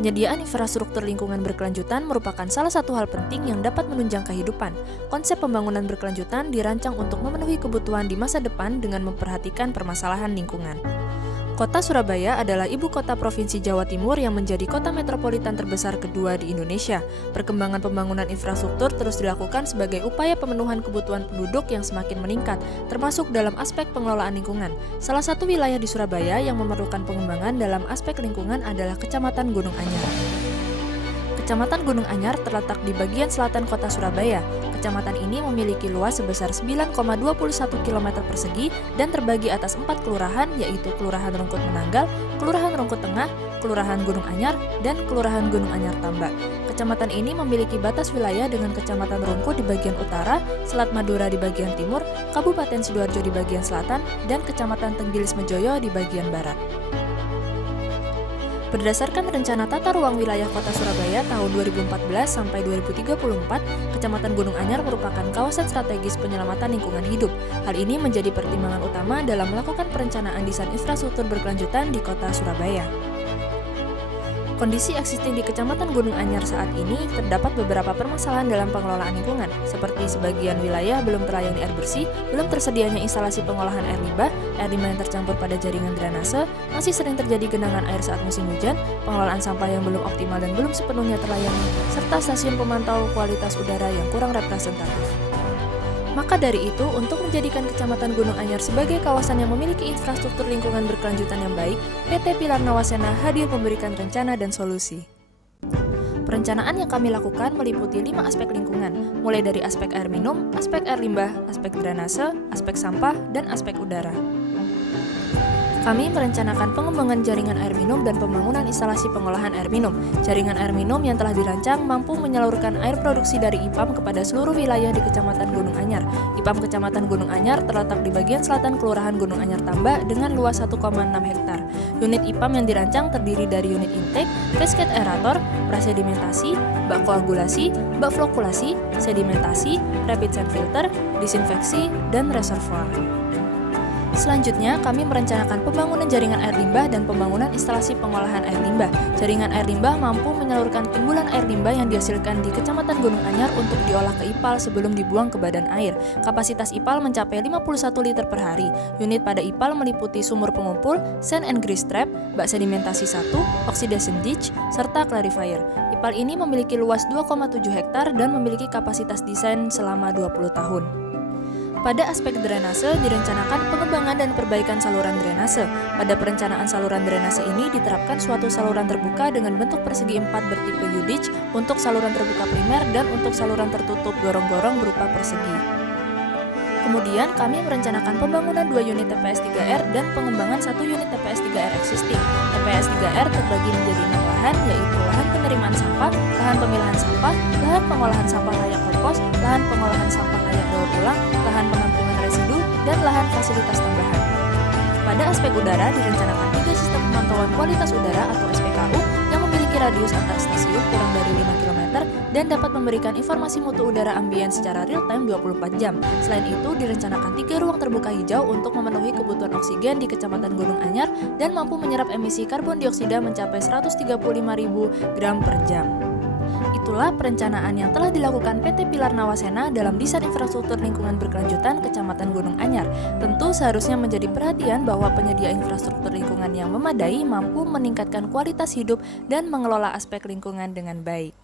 Penyediaan infrastruktur lingkungan berkelanjutan merupakan salah satu hal penting yang dapat menunjang kehidupan. Konsep pembangunan berkelanjutan dirancang untuk memenuhi kebutuhan di masa depan dengan memperhatikan permasalahan lingkungan. Kota Surabaya adalah ibu kota Provinsi Jawa Timur yang menjadi kota metropolitan terbesar kedua di Indonesia. Perkembangan pembangunan infrastruktur terus dilakukan sebagai upaya pemenuhan kebutuhan penduduk yang semakin meningkat, termasuk dalam aspek pengelolaan lingkungan. Salah satu wilayah di Surabaya yang memerlukan pengembangan dalam aspek lingkungan adalah Kecamatan Gunung Anyar. Kecamatan Gunung Anyar terletak di bagian selatan kota Surabaya. Kecamatan ini memiliki luas sebesar 9,21 km persegi dan terbagi atas 4 kelurahan, yaitu Kelurahan Rungkut Menanggal, Kelurahan Rungkut Tengah, Kelurahan Gunung Anyar, dan Kelurahan Gunung Anyar Tambak. Kecamatan ini memiliki batas wilayah dengan Kecamatan Rungkut di bagian utara, Selat Madura di bagian timur, Kabupaten Sidoarjo di bagian selatan, dan Kecamatan Tenggilis Mejoyo di bagian barat. Berdasarkan Rencana Tata Ruang Wilayah Kota Surabaya tahun 2014 sampai 2034, Kecamatan Gunung Anyar merupakan kawasan strategis penyelamatan lingkungan hidup. Hal ini menjadi pertimbangan utama dalam melakukan perencanaan desain infrastruktur berkelanjutan di Kota Surabaya. Kondisi existing di Kecamatan Gunung Anyar saat ini terdapat beberapa permasalahan dalam pengelolaan lingkungan, seperti sebagian wilayah belum terlayani air bersih, belum tersedianya instalasi pengolahan air limbah yang tercampur pada jaringan drainase, masih sering terjadi genangan air saat musim hujan, pengelolaan sampah yang belum optimal dan belum sepenuhnya terlayani, serta stasiun pemantau kualitas udara yang kurang representatif. Maka dari itu, untuk menjadikan Kecamatan Gunung Anyar sebagai kawasan yang memiliki infrastruktur lingkungan berkelanjutan yang baik, PT Pilar Nawasena hadir memberikan rencana dan solusi. Perencanaan yang kami lakukan meliputi 5 aspek lingkungan, mulai dari aspek air minum, aspek air limbah, aspek drainase, aspek sampah, dan aspek udara. Kami merencanakan pengembangan jaringan air minum dan pembangunan instalasi pengolahan air minum. Jaringan air minum yang telah dirancang mampu menyalurkan air produksi dari IPAM kepada seluruh wilayah di Kecamatan Gunung Anyar. IPAM Kecamatan Gunung Anyar terletak di bagian selatan Kelurahan Gunung Anyar Tambak dengan luas 1,6 hektar. Unit IPAM yang dirancang terdiri dari unit intake, cascade aerator, prasedimentasi, bak koagulasi, bak flokulasi, sedimentasi, rapid sand filter, disinfeksi, dan reservoir. Selanjutnya, kami merencanakan pembangunan jaringan air limbah dan pembangunan instalasi pengolahan air limbah. Jaringan air limbah mampu menyalurkan timbulan air limbah yang dihasilkan di Kecamatan Gunung Anyar untuk diolah ke IPAL sebelum dibuang ke badan air. Kapasitas IPAL mencapai 51 liter per hari. Unit pada IPAL meliputi sumur pengumpul, sand and grease trap, bak sedimentasi 1, oxidation ditch, serta clarifier. IPAL ini memiliki luas 2,7 hektar dan memiliki kapasitas desain selama 20 tahun. Pada aspek drainase, direncanakan pengembangan dan perbaikan saluran drainase. Pada perencanaan saluran drainase ini diterapkan suatu saluran terbuka dengan bentuk persegi 4 bertipe U-ditch untuk saluran terbuka primer dan untuk saluran tertutup gorong-gorong berupa persegi. Kemudian, kami merencanakan pembangunan 2 unit TPS 3R dan pengembangan 1 unit TPS 3R existing. TPS 3R terbagi menjadi 6 lahan, yaitu lahan penerimaan sampah, lahan pemilahan sampah, lahan pengolahan sampah layak kompos, lahan pengolahan sampah layak daur ulang, lahan penampungan residu, dan lahan fasilitas tambahan. Pada aspek udara, direncanakan 3 sistem pemantauan kualitas udara atau SPKU yang memiliki radius antar stasiun kurang dari 5 km dan dapat memberikan informasi mutu udara ambien secara real-time 24 jam. Selain itu, direncanakan 3 ruang terbuka hijau untuk memenuhi kebutuhan oksigen di Kecamatan Gunung Anyar dan mampu menyerap emisi karbon dioksida mencapai 135.000 gram per jam. Itulah perencanaan yang telah dilakukan PT Pilar Nawasena dalam desain infrastruktur lingkungan berkelanjutan Kecamatan Gunung Anyar. Tentu seharusnya menjadi perhatian bahwa penyedia infrastruktur lingkungan yang memadai mampu meningkatkan kualitas hidup dan mengelola aspek lingkungan dengan baik.